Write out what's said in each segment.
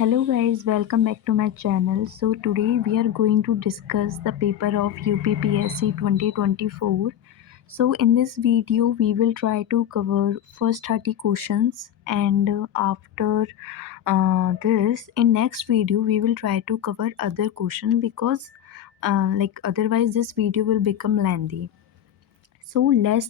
Hello guys, welcome back to my channel. So today we are going to discuss the paper of UPPSC 2024. So in this video we will try to cover first 30 questions, and after this in next video we will try to cover other question because otherwise this video will become lengthy. So let's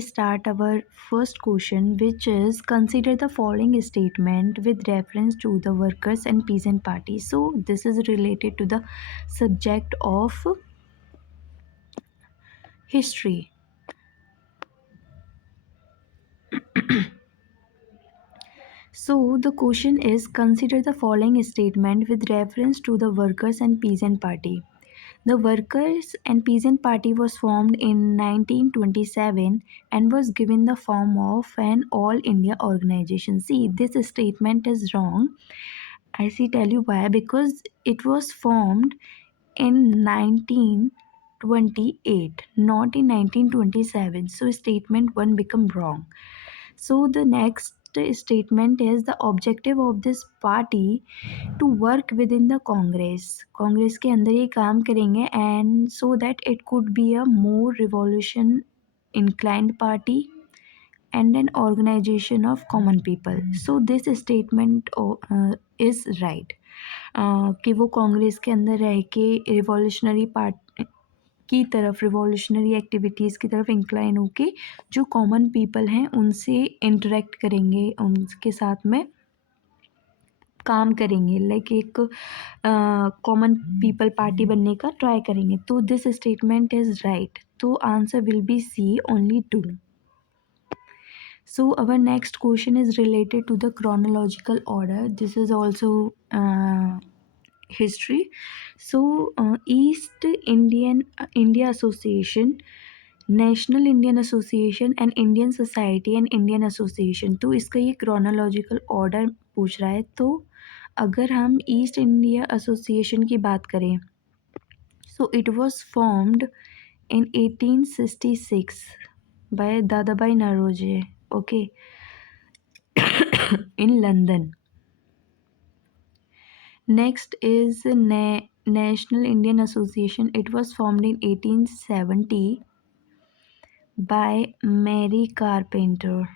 start our first question, which is consider the following statement with reference to the workers and peasant party. So this is related to the subject of history. So the question is consider the following statement with reference to the workers and peasant party. The Workers and Peasant Party was formed in 1927 and was given the form of an all India organization. See, this statement is wrong. I see tell you why, because it was formed in 1928, not in 1927. So statement 1 become wrong. So the next statement is the objective of this party to work within the Congress के अंदर ये काम करेंगे, and so that it could be a more revolution inclined party and an organization of common people. So this statement is right. कि वो कांग्रेस के अंदर रह के रिवॉल्यूशनरी पार्ट की तरफ, रिवॉल्यूशनरी एक्टिविटीज़ की तरफ इंक्लाइन होके जो कॉमन पीपल हैं उनसे इंटरेक्ट करेंगे, उनके साथ में काम करेंगे, लाइक एक कॉमन पीपल पार्टी बनने का ट्राई करेंगे. तो दिस स्टेटमेंट इज़ राइट. तो answer will be C, only 2. So our next question is related to the chronological order. This is also history. So East India Association, national Indian association and Indian society and Indian association. तो इसका ये chronological order पूछ रहा है. तो अगर हम east India association की बात करें, so it was formed in 1866 by Dadabhai Naroje, okay, in London. Next is National Indian Association. It was formed in 1870 by Mary Carpenter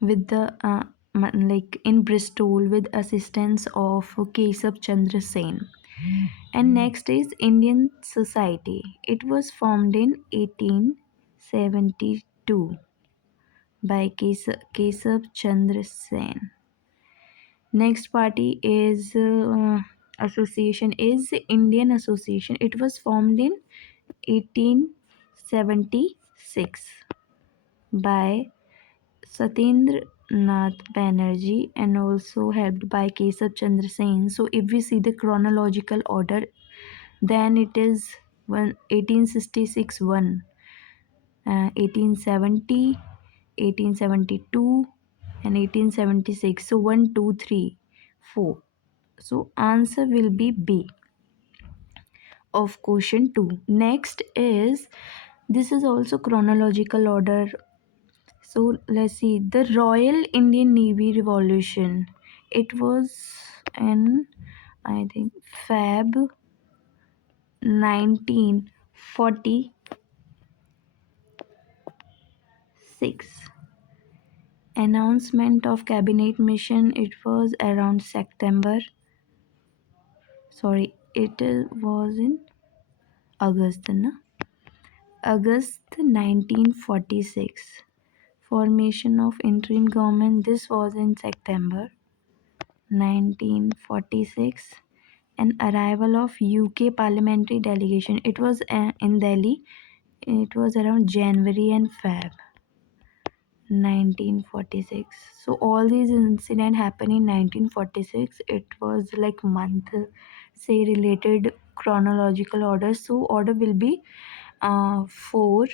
with the in Bristol with assistance of Kesab Chandra Sen. And next is Indian Society. It was formed in 1872 by Kesab Chandra Sen. Next party is association is Indian Association. It was formed in 1876 by Satyendra Nath Banerjee and also helped by Kesab Chandra Sen. So if we see the chronological order, then it is 1866 1, 1870, 1872 and 1876. So 1 2 3 4. So answer will be B of question 2. Next is, this is also chronological order. So let's see, the Royal Indian Navy Revolution. It was in, I think, Feb 1946. Announcement of cabinet mission, it was around September. Sorry, it was in August, na? August 1946. Formation of interim government, this was in September 1946. And arrival of UK parliamentary delegation, it was in Delhi. It was around January and Feb 1946. So all these incidents happened in 1946. It was like month say related chronological order. So order will be 4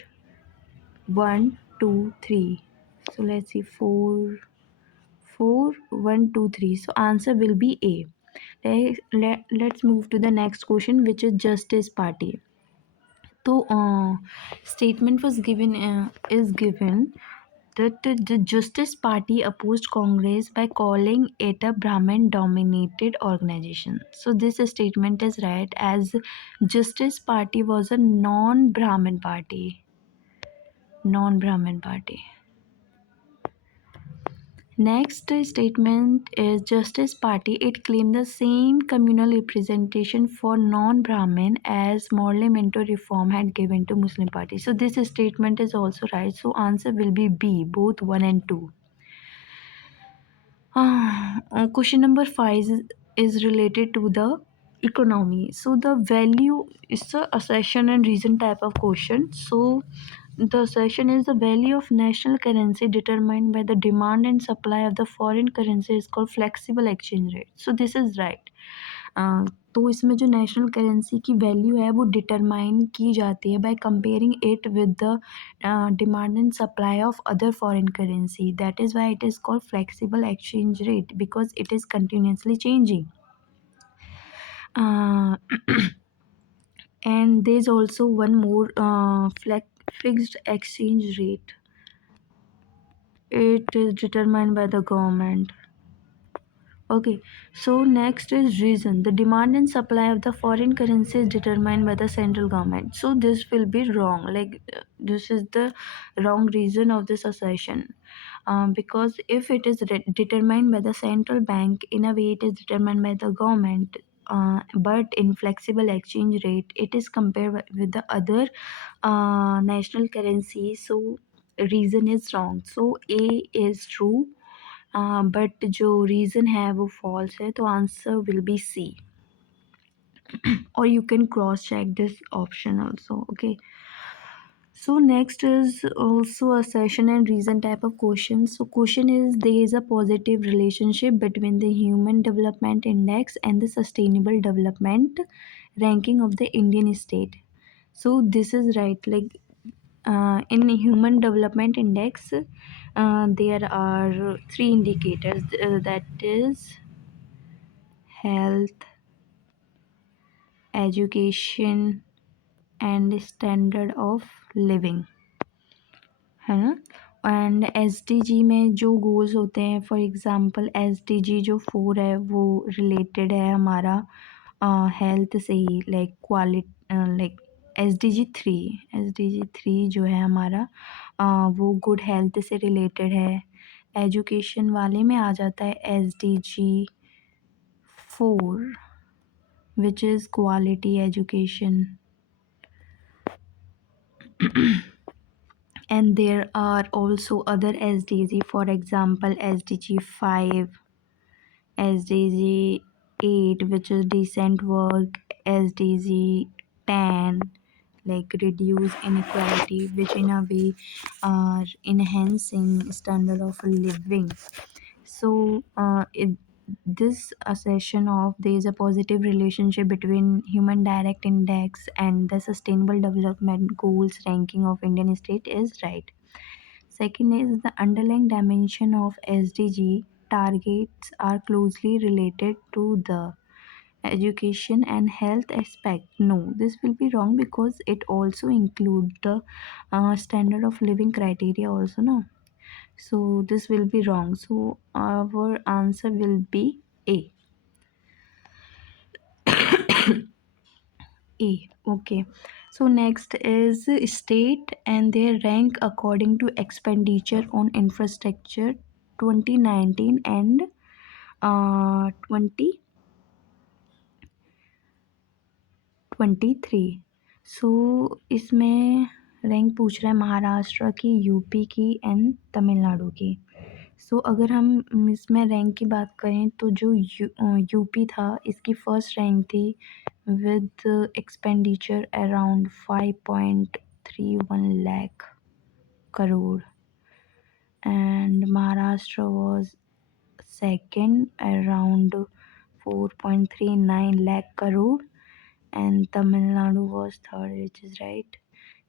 1 2 3. So let's see, 4 4 1 2 3. So answer will be A. Let's move to the next question, which is Justice Party. So statement was given is given that the Justice Party opposed Congress by calling it a Brahmin dominated organization. So this statement is right, as Justice Party was a non-Brahmin party. Non-Brahmin party. Next statement is Justice Party. It claimed the same communal representation for non-Brahmin as Parliamentary reform had given to Muslim party. So this statement is also right. So answer will be B, both 1 and 2. Question number 5 is related to the economy. So the value is the assertion and reason type of question. So the assertion is the value of national currency determined by the demand and supply of the foreign currency is called flexible exchange rate. So this is right. अ, तो इसमें जो national currency की value है वो determine की जाती है by comparing it with the demand and supply of other foreign currency. That is why it is called flexible exchange rate, because it is continuously changing. uh, and there's also one more fixed exchange rate. It is determined by the government. Okay, so next is reason. The demand and supply of the foreign currency is determined by the central government. So this will be wrong. Like this is the wrong reason of this assertion. Because if it is determined by the central bank, in a way it is determined by the government. But in flexible exchange rate, it is compared with the other national currency. So reason is wrong. So A is true, but जो reason है वो false है, तो answer will be C. और you can cross check this option also. Okay, so next is also a session and reason type of question. So question is, there is a positive relationship between the human development index and the sustainable development ranking of the Indian state. So this is right. Like in human development index, there are three indicators, that is health, education and standard of living, है ना. And S D जी में जो goals होते हैं, for example S D G जो 4 है वो related है हमारा हेल्थ से ही. Like like S D G three जो है हमारा वो गुड हेल्थ से रिलेटेड है. एजुकेशन वाले में आ जाता है S D G 4, which is quality education. And there are also other SDG, for example SDG 5, SDG 8, which is decent work, SDG 10, like reduce inequality, which in a way are enhancing standard of living. So this assertion of there is a positive relationship between human direct index and the sustainable development goals ranking of Indian state is right. Second is the underlying dimension of SDG targets are closely related to the education and health aspect. No, this will be wrong because it also include the standard of living criteria also, no. So this will be wrong. So our answer will be A. A. Okay. So next is state and their rank according to expenditure on infrastructure 2019 and 2023. सो इसमें rank पूछ रहा है महाराष्ट्र की, UP की and Tamil Nadu की. सो अगर हम इसमें रैंक की बात करें तो जो यूपी था इसकी फर्स्ट रैंक थी with expenditure around 5.31 lakh crore, and Maharashtra was second around 4.39 lakh crore, and Tamil Nadu was third, which is right.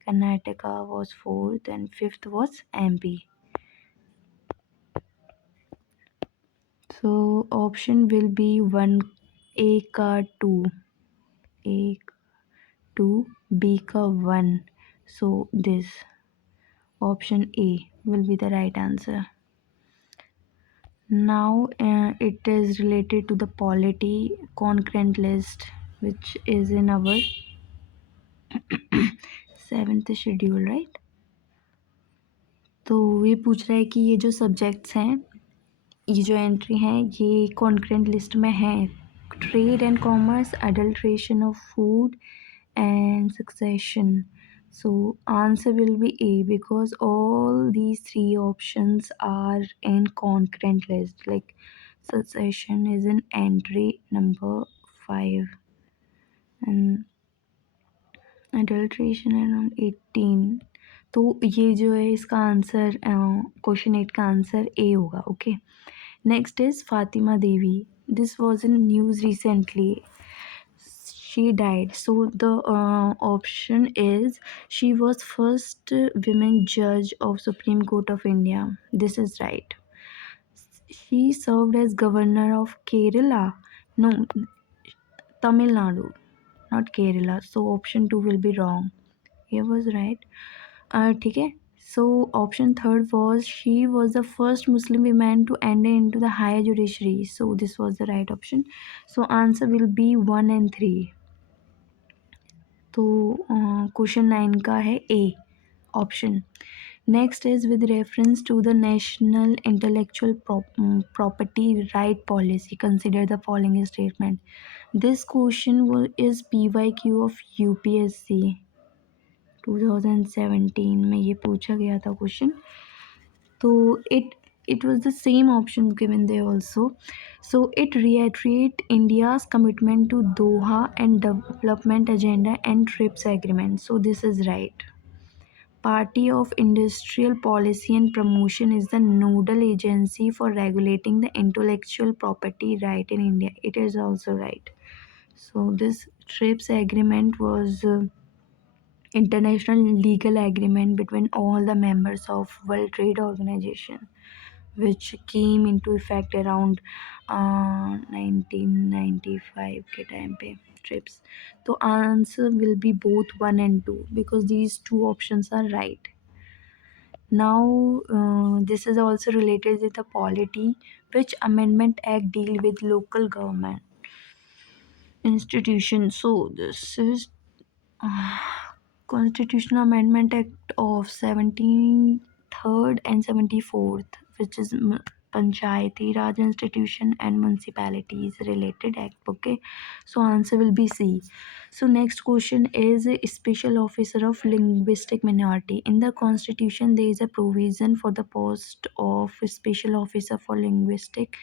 Karnataka was fourth and fifth was MP. So option will be 1 A ka 2, A 2, B ka 1. So this option A. will be the right answer. Now it is related to the polity concurrent list, which is in our seventh schedule right. तो ये पूछ रहा है कि ये जो subjects हैं, ये जो एंट्री है ये कॉन्करेंट लिस्ट में है. Trade and commerce, adulteration of food and succession. So answer will be A because all these three options are in concurrent list. Like succession is in entry number 5 and adulteration around 18. तो ये जो है इसका answer question 8 का answer A होगा. Okay. Next is Fatima Devi. This was in news recently. She died. So the option is she was first women judge of Supreme Court of India. This is right. She served as governor of Kerala. No, Tamil Nadu, not Kerala. So option 2 will be wrong. Here was right. ठीक है. So option third was she was the first Muslim woman to enter into the higher judiciary. So this was the right option. So answer will be 1 and 3. तो question 9 का है A option. Next is with reference to the national intellectual property right policy consider the following statement. This question is PYQ of UPSC 2017 में ये पूछा गया था question. तो it was the same option given there also. So it reiterate India's commitment to Doha and development agenda and TRIPS agreement. So this is right. Party of Industrial Policy and Promotion is the nodal agency for regulating the intellectual property right in India. It is also right. So this TRIPS agreement was international legal agreement between all the members of World Trade Organization, which came into effect around 1995 के time पे trips. तो answer will be both 1 and 2 because these two options are right. Now this is also related with the polity. Which amendment act deal with local government institution? So this is Constitutional Amendment Act of 73rd and 74th, which is Panchayati Raj Institution and Municipalities Related Act. Okay, so answer will be C. So next question is a special officer of linguistic minority. In the constitution there is a provision for the post of special officer for linguistic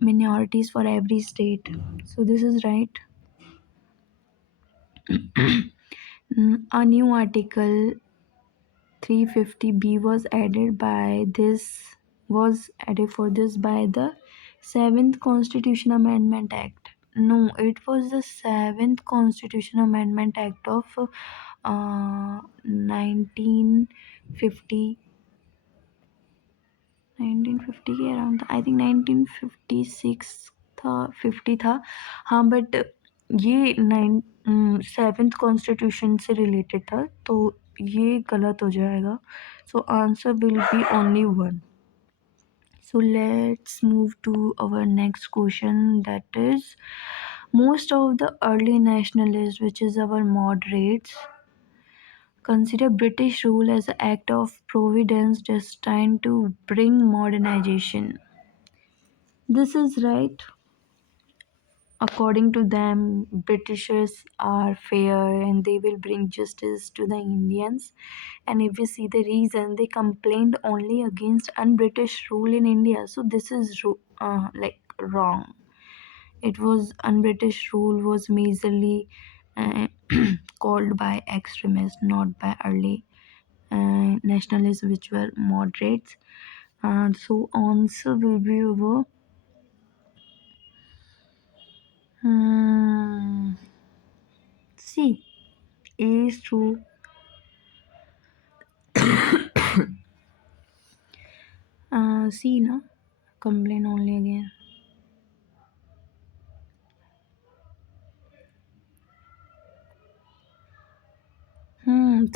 minorities for every state. So this is right. A new article 350B was added for this by the 7th Constitution Amendment Act. No, it was the 7th Constitution Amendment Act of 1950 1950 के around था. I think 1956 था, 50 था. हाँ but ये 7th constitution से related था तो ये गलत हो जाएगा. सो answer will B only 1. So let's move to our next question, that is most of the early nationalists, which is our moderates, consider British rule as an act of providence destined to bring modernization. This is right. According to them, Britishers are fair and they will bring justice to the Indians. And if we see the reason, they complained only against un-British rule in India. So this is wrong. It was un-British rule was majorly called by extremists, not by early nationalists, which were moderates. So answer will be over. C. A is true. C na complain only again.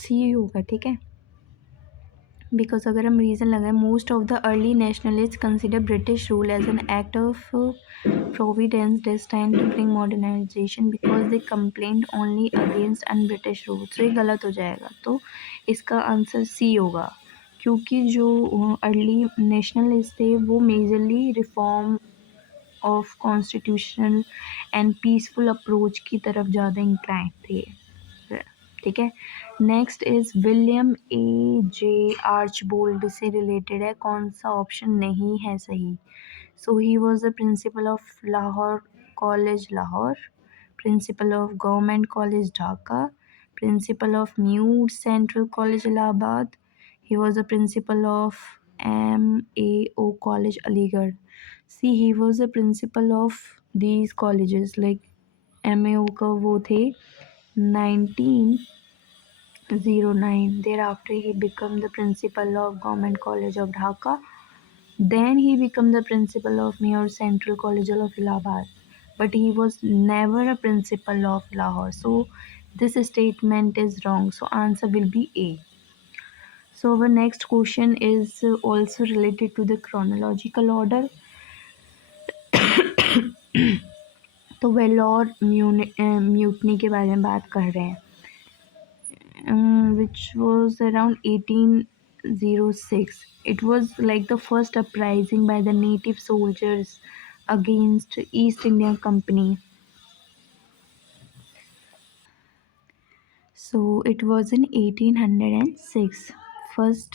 C होगा. ठीक है. Because अगर हम reason लगाएं, most of the early nationalist consider British rule as an act of providence destined to bring modernization because they complained only against un British rule. तो ये गलत हो जाएगा, तो इसका आंसर सी होगा, क्योंकि जो अर्ली नेशनलिस्ट थे वो majorly reform of constitutional and peaceful approach की तरफ ज़्यादा इंक्लाइन थे। ठीक है, next is William A J Archbold से रिलेटेड है, कौन सा ऑप्शन नहीं है सही। So he was the principal of Lahore college Lahore, principal of government college Dhaka, principal of new central college Allahabad, he was the principal of MAO College Aligarh. See, he was the principal of these colleges like MAO का वो थे 1909. Thereafter he became the principal of Government College of Dhaka. Then he became the principal of Mayor Central College of Allahabad. But he was never a principal of Lahore. So this statement is wrong. So answer will be A. So our next question is also related to the chronological order. तो Vellore mutiny के बारे में बात कर रहे हैं, which was around 1806. It was like the first uprising by the native soldiers against East India Company. So it was in 1806, first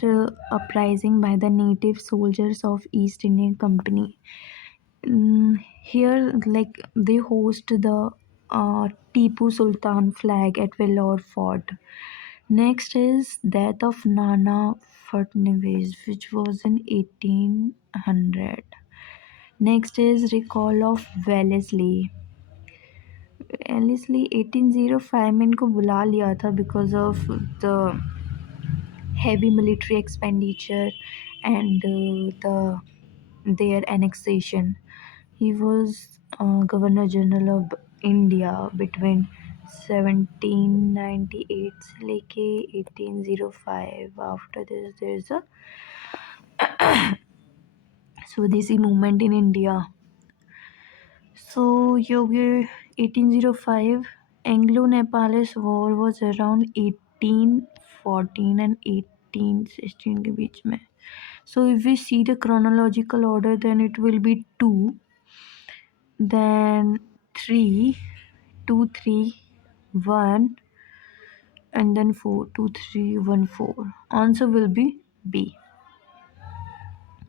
uprising by the native soldiers of East Indian Company. Here, like they host the Tipu Sultan flag at Vellore Fort. Next is death of Nana Fadnavis, which was in 1800. Next is recall of Wellesley. Wellesley 1805 में इनको बुला लिया था because of the heavy military expenditure and their annexation. He was Governor General of India between 1798 से लेके 1805. After this, there is a Swadesi movement in India. So, Yogi 1805 Anglo-Nepalese War was around 1814 and 1816 के बीच में. So, if we see the chronological order, then it will be 2, then 3, 2, 3, 1, and then 4, 2, 3, 1, 4. Answer will be B.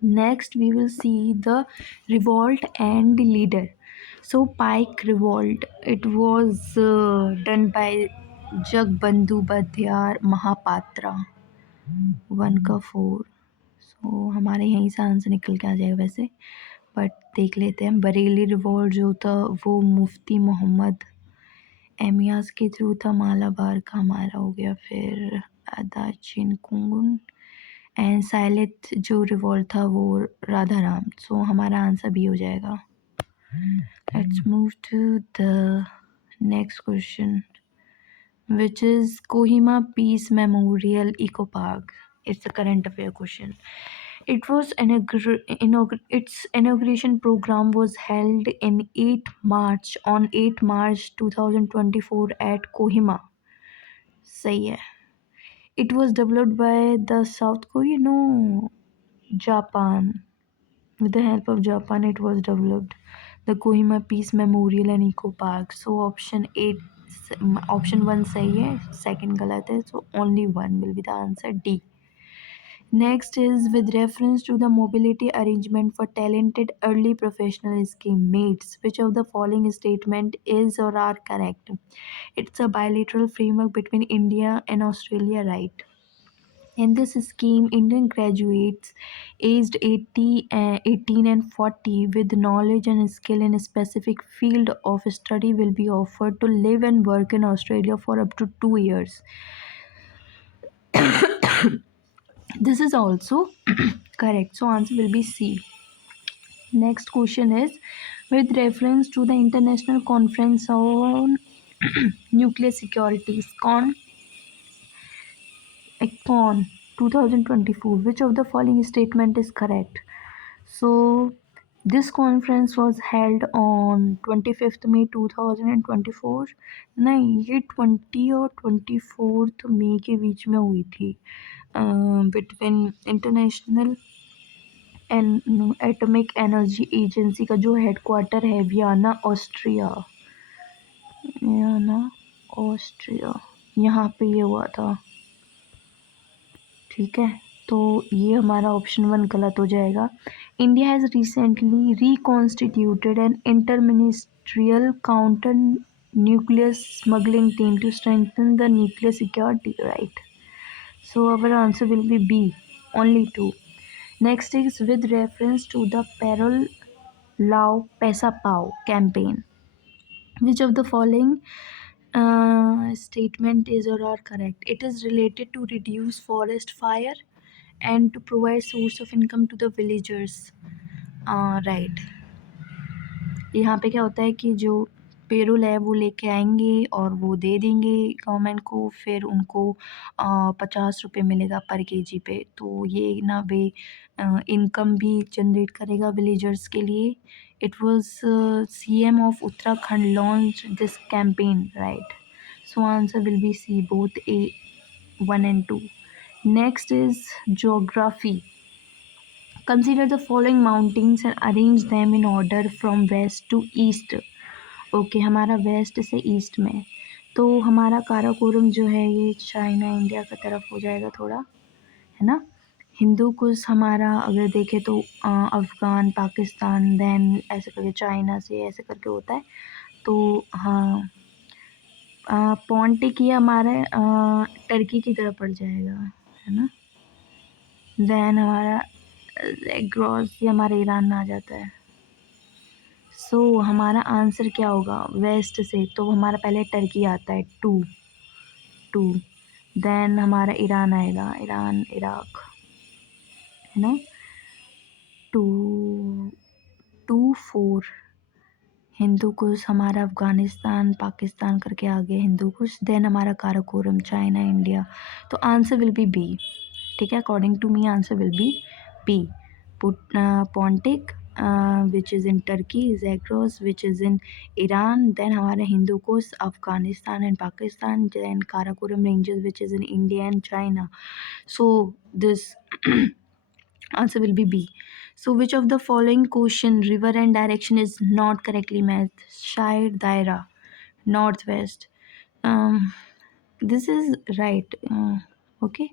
Next, we will see the revolt and the leader. So, Pike Revolt, it was done by Jagbandhu Badhyar Mahapatra. 1 का 4. सो हमारे यहीं से answer निकल के आ जाएगा वैसे, but देख लेते हैं. बरेली रिवॉल्ट जो था वो मुफ्ती मोहम्मद एमियाज के थ्रू था, मालाबार का हमारा हो गया, फिर अदाचिन कुंगन, एंड साइलेट जो रिवॉल्ट था वो राधा राम. सो हमारा आंसर भी हो जाएगा. Let's move to the next question, which is Kohima Peace Memorial Eco Park. It's a current affair question. It was its inauguration program was held in 8 March on 8 March 2024 at Kohima. सही है. It was developed by the South Korea, no, Japan. With the help of Japan, it was developed. The Kohima Peace Memorial and Eco Park. So option 1 सही है, second गलत है. So only 1 will be the answer, D. Next is with reference to the mobility arrangement for talented early professional scheme mates. Which of the following statement is or are correct? It's a bilateral framework between India and Australia, right? In this scheme, Indian graduates aged 18 and 40 with knowledge and skill in a specific field of study will be offered to live and work in Australia for up to 2 years. This is also correct. So answer will be C. Next question is with reference to the International Conference on Nuclear Security, CON 2024. Which of the following statement is correct? So this conference was held on 25th May 2024. नहीं, ये 20 और 24 मई के बीच में हुई थी, between international atomic energy agency का जो headquarter है वियना ऑस्ट्रिया, यहाँ पे ये हुआ था। ठीक है, तो ये हमारा ऑप्शन 1 गलत हो जाएगा। India has recently reconstituted an inter ministerial counter nuclear smuggling team to strengthen the nuclear security, right? So our answer will be B, only 2. Next is with reference to the Parol Lao Paisa Pao campaign. Which of the following statement is or are correct? It is related to reduce forest fire and to provide source of income to the villagers. Right. यहाँ पे क्या होता है कि जो payroll है वो लेके आएंगे और वो दे देंगे गवर्नमेंट को, फिर उनको 50 रुपये मिलेगा पर केजी पे। तो ये ना वे इनकम भी जनरेट करेगा विलेजर्स के लिए। It was CM of Uttarakhand launch this campaign, right? So answer will be C, both A 1 and 2. Next is geography. Consider the following mountains and arrange them in order from west to east. Okay, हमारा waste से east में, तो हमारा काराकोरम जो है ये China India का तरफ हो जाएगा थोड़ा, है ना? हिंदू कुश हमारा अगर देखें तो अफ़गान, पाकिस्तान, देन ऐसे करके चाइना से ऐसे करके होता है। तो हाँ, पॉन्टिक ये हमारा टर्की की तरफ पड़ जाएगा, है ना? देन हमारा ग्रॉस ये हमारे ईरान में आ जाता है। सो हमारा आंसर क्या होगा वेस्ट से? तो हमारा पहले टर्की आता है, 2, देन हमारा ईरान आएगा, ईरान, इराक, है ना? 2, 4 हिंदू कुश हमारा अफ़गानिस्तान, पाकिस्तान करके आ गया हिंदू कुश, देन हमारा काराकोरम चाइना इंडिया। तो आंसर विल बी बी। ठीक है, according to me answer will be B. Pontic which is in Turkey, Zagros which is in Iran, then हमारा Hindu Kush Afghanistan and Pakistan, then Karakoram ranges which is in India and China. So this answer will be B. So which of the following question river and direction is not correctly matched? Shire, Daira, northwest. This is right. Okay.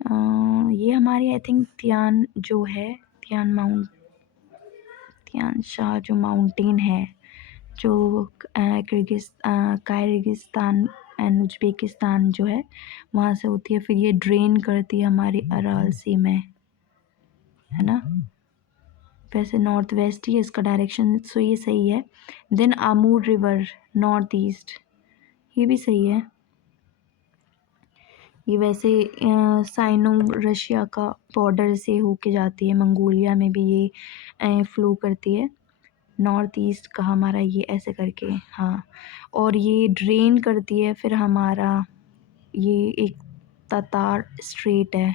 ये हमारी I think Tian जो है, Tian Shah जो mountain है, जो Kyrgyzstan and Uzbekistan जो है वहाँ से होती है, फिर ये ड्रेन करती है हमारी अराल सी में, है ना? वैसे नॉर्थ वेस्ट ही है इसका डायरेक्शन, सो ये सही है। Then Amur river north east, ये भी सही है। ये वैसे साइनो रशिया का बॉर्डर से होके जाती है, मंगोलिया में भी ये फ्लो करती है, नॉर्थ ईस्ट का हमारा ये ऐसे करके, हाँ। और ये ड्रेन करती है फिर हमारा ये एक तातार स्ट्रेट है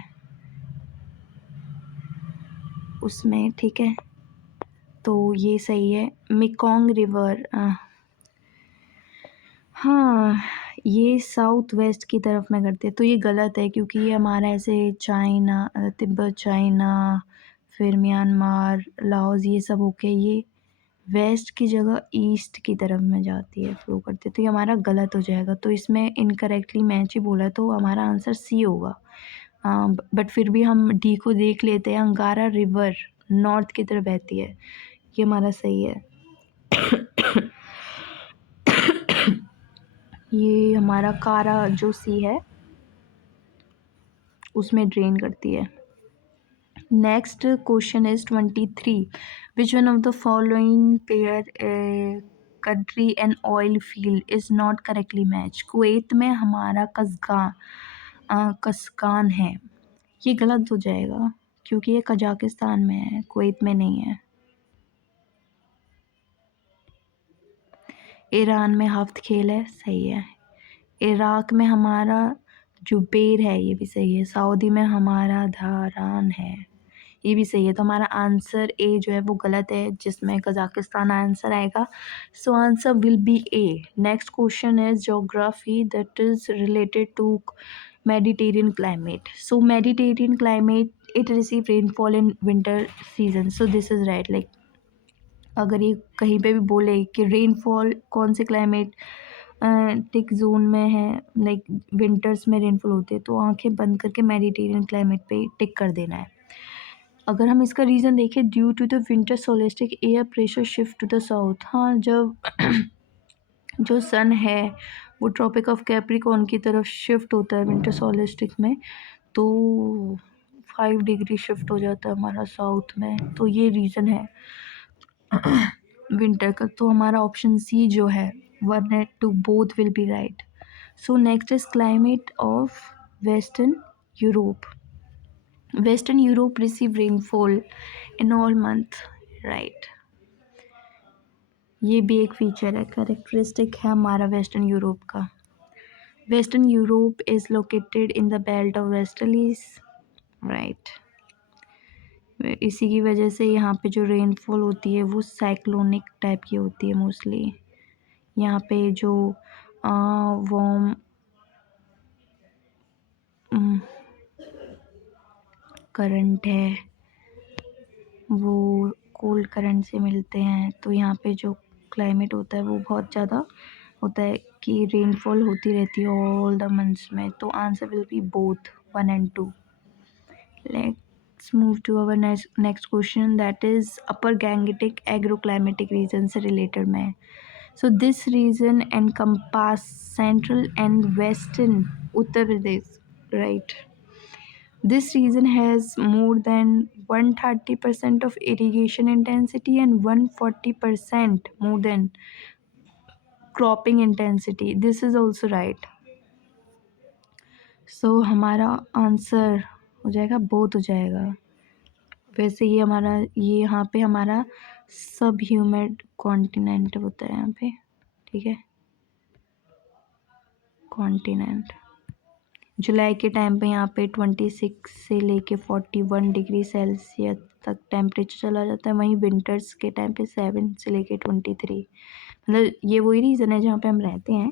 उसमें, ठीक है? तो ये सही है। मेकोंग रिवर, हाँ, ये साउथ वेस्ट की तरफ में करते हैं, तो ये गलत है क्योंकि ये हमारा ऐसे चाइना, तिब्बत, चाइना, फिर म्यांमार, लाओस, ये सब होके ये वेस्ट की जगह ईस्ट की तरफ में जाती है, फ्लो करती है, तो ये हमारा गलत हो जाएगा। तो इसमें इनकरेक्टली मैच ही बोला, तो हमारा आंसर सी होगा। बट फिर भी हम डी को देख लेते हैं। अंगारा रिवर नॉर्थ की तरफ बहती है, ये हमारा सही है। ये हमारा कारा जो सी है उसमें ड्रेन करती है। Next question is 23. Which one of the following pair country and oil field is not correctly match? Kuwait में हमारा कसकान है, ये गलत हो जाएगा क्योंकि ये कजाकिस्तान में है, कुवैत में नहीं है। ईरान में हफ्त खेल है, सही है। इराक में हमारा जुबेर है, ये भी सही है। सऊदी में हमारा धारान है, ये भी सही है। तो हमारा आंसर ए जो है वो गलत है, जिसमें कजाकिस्तान आंसर आएगा। So answer will be A. Next question is geography that is related to Mediterranean climate. So Mediterranean climate, it receive rainfall in winter season. So this is right. Like अगर ये कहीं पे भी बोले कि rainfall कौन से क्लाइमेट टिक zone में है, लाइक विंटर्स में रेनफॉल होती है, तो आंखें बंद करके मेडिटेरियन क्लाइमेट पे टिक कर देना है। अगर हम इसका रीज़न देखें, due to the winter solstice air pressure shift to the south. हाँ, जब जो सन है वो ट्रॉपिक ऑफ कैप्रिकॉर्न की तरफ शिफ्ट होता है विंटर सोलेस्टिक में, तो 5 डिग्री शिफ्ट हो जाता है हमारा साउथ में, तो ये रीज़न है विंटर का। तो हमारा ऑप्शन सी जो है 1 and 2 both will be right. So next is climate of western Europe. Western Europe receive rainfall in all month, right. ये भी एक फीचर है, करेक्टरिस्टिक है हमारा वेस्टर्न यूरोप का। Western Europe is located in the belt of westerlies, right. इसी की वजह से यहाँ पे जो रेनफॉल होती है वो साइक्लोनिक टाइप की होती है मोस्टली। यहाँ पे जो वार्म करंट है वो कोल्ड करंट से मिलते हैं, तो यहाँ पे जो क्लाइमेट होता है वो बहुत ज़्यादा होता है कि रेनफॉल होती रहती है ऑल द मंथ्स में। तो answer will be both 1 and 2। Let's move to our next question that is upper Gangetic agroclimatic region से रिलेटेड में। So this region encompass central and western Uttar Pradesh, right. This region has more than 130% of irrigation intensity and 140% more than cropping intensity. This is also right. So हमारा answer हो जाएगा, both हो जाएगा। वैसे ये हमारा, ये यहाँ पे हमारा सब ह्यूमिड कॉन्टिनेंट होता है यहाँ पे, ठीक है, कॉन्टिनेंट। जुलाई के टाइम पे यहाँ पे 26 से लेके 41 डिग्री सेल्सियस तक टेम्परेचर चला जाता है। वहीं विंटर्स के टाइम पे 7 से लेके 23। मतलब ये वही रीज़न है जहाँ पे हम रहते हैं।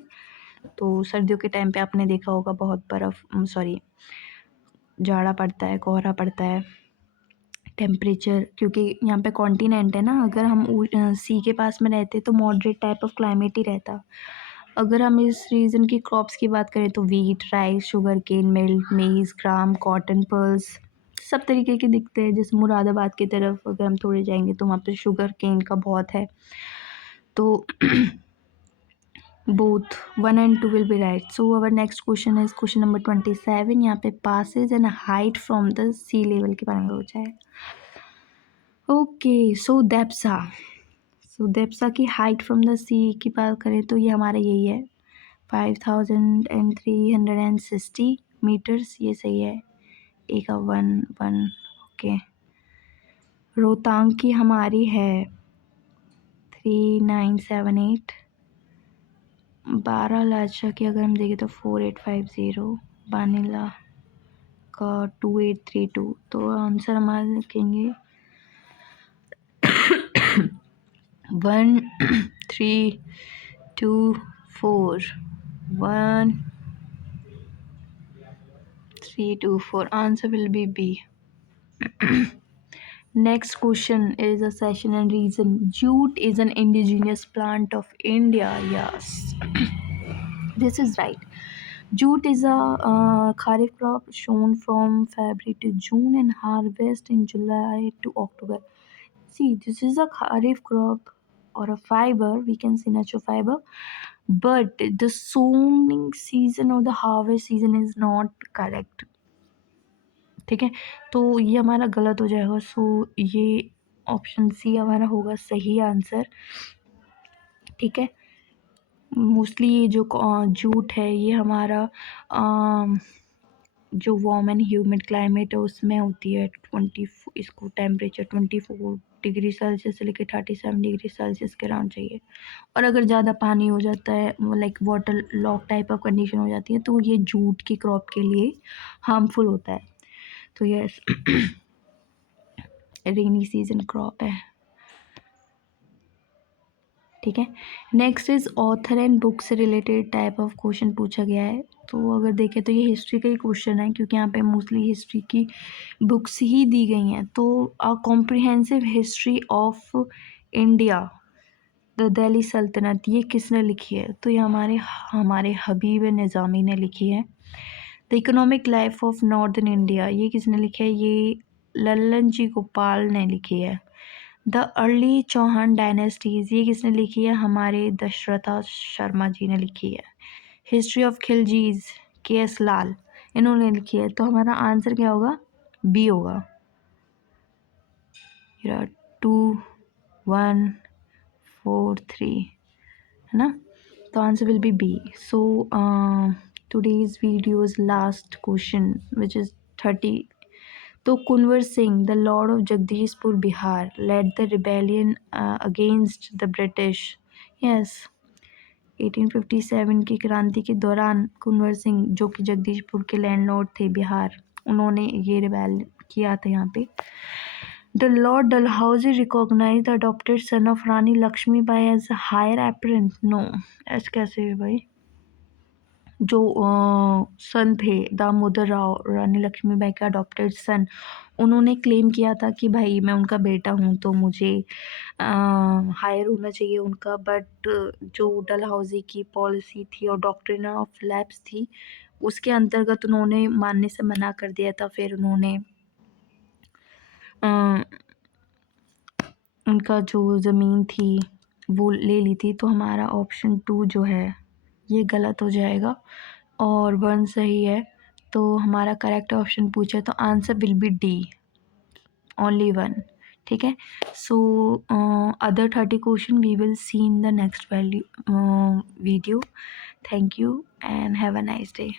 तो सर्दियों के टाइम पे आपने देखा होगा बहुत बर्फ़, सॉरी, जाड़ा पड़ता है, कोहरा पड़ता है। टेम्परेचर, क्योंकि यहाँ पे कॉन्टिनेंट है ना, अगर हम सी के पास में रहते तो मॉडरेट टाइप ऑफ क्लाइमेट ही रहता। अगर हम इस रीजन की क्रॉप्स की बात करें तो wheat, rice, sugar cane, milk, maize, gram, cotton, pearls, सब तरीके के दिखते हैं। जैसे मुरादाबाद की तरफ अगर हम थोड़े जाएंगे तो वहाँ पे शुगर केन का बहुत है। तो both 1 and 2 will be right. So our next question is question number 27। यहाँ पे passes and height from the sea level के बारे में पूछा है। ओके, सो देप्सा की हाइट फ्रॉम द सी की बात करें तो ये हमारा यही है, 5360 मीटर्स, ये सही है। ए का 1 ओके। रोहतांग की हमारी है 3978। बारालाचा की अगर हम देखें तो 4850। बानीला का 2832। तो आंसर हमारा लिखेंगे 1324। 1324। Answer will be B. Next question is a session and reason. Jute is an indigenous plant of India. Yes, this is right. Jute is a kharif crop shown from February to June and harvest in July to October. See, this is a kharif crop or a fiber, we can say natural fiber, but the sowing season or the harvest season is not correct, ठीक है। तो ये हमारा गलत हो जाएगा। सो ये option C हमारा होगा सही आंसर, ठीक है। मोस्टली ये जो जूट है ये हमारा जो वार्म एंड ह्यूमिड क्लाइमेट है उसमें होती है। इसको टेम्परेचर 24 डिग्री सेल्सियस से लेकर 37 डिग्री सेल्सियस के अराउंड चाहिए। और अगर ज़्यादा पानी हो जाता है, like water lock type of condition हो जाती है, तो ये जूट की क्रॉप के लिए हार्मफुल होता है। तो यस, रेनी सीजन क्रॉप है। ठीक है, next is author and book से रिलेटेड टाइप ऑफ क्वेश्चन पूछा गया है। तो अगर देखें तो ये हिस्ट्री का ही क्वेश्चन है, क्योंकि यहाँ पे मोस्टली हिस्ट्री की बुक्स ही दी गई हैं। तो a comprehensive history of India, the Delhi सल्तनत, ये किसने लिखी है? तो ये हमारे हमारे हबीब निज़ामी ने लिखी है। The economic life of northern India, ये किसने लिखा है? ये लल्लन जी गोपाल ने लिखी है। द अर्ली चौहान डायनेस्टीज, ये किसने लिखी है? हमारे दशरथा शर्मा जी ने लिखी है। History of Khiljis, K S. लाल, इन्होंने लिखी है। तो हमारा आंसर क्या होगा? बी होगा। 2 1 4 3, है ना? तो answer will be B. So today's video's last question, which is 30. तो Kunwar Singh, the lord of Jagdishpur Bihar, led the rebellion against the British. Yes, 1857 की क्रांति के दौरान कुंवर सिंह, जो कि जगदीशपुर के लैंडलॉर्ड थे बिहार, उन्होंने ये रिबेल किया था यहाँ पे। The lord Dalhousie recognise the adopted son of Rani Laxmibai as heir apparent. No, ऐसे कैसे है भाई? जो सन थे दामोदर राव, रानी लक्ष्मीबाई के अडॉप्टेड सन, उन्होंने क्लेम किया था कि भाई मैं उनका बेटा हूँ, तो मुझे हायर होना चाहिए उनका। बट जो डलहौजी की पॉलिसी थी और डॉक्ट्रिन ऑफ लैप्स थी, उसके अंतर्गत उन्होंने मानने से मना कर दिया था। फिर उन्होंने उनका जो ज़मीन थी वो ले ली थी। तो हमारा ऑप्शन 2 जो है ये गलत हो जाएगा और 1 सही है। तो हमारा करेक्ट ऑप्शन पूछा है, तो answer will be D, only 1। ठीक है, so other 30 question we will see in the next video. Thank you and have a nice day.